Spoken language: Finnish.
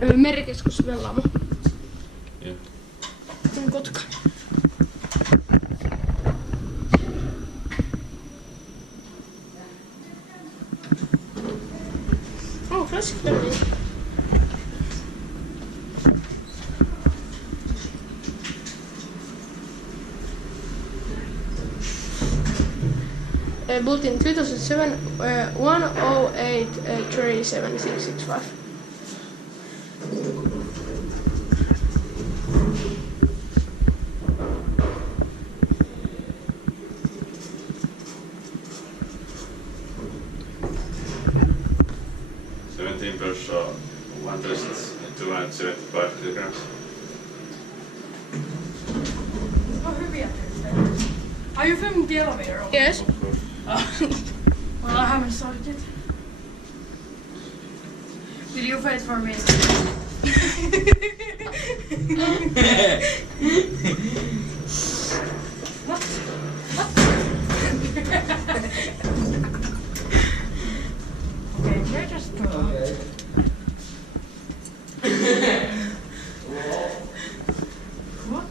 Merikeskus Wellamo. Joo. Kotka. Oh, flaskförsäljning. Bulletin 2007 108 37665. Pressure 1275 kilograms. Vad hyviä teistä. Are you filming the elevator? Yes. Well, I haven't started it. Will you wait for me? What? Okay, you're just What?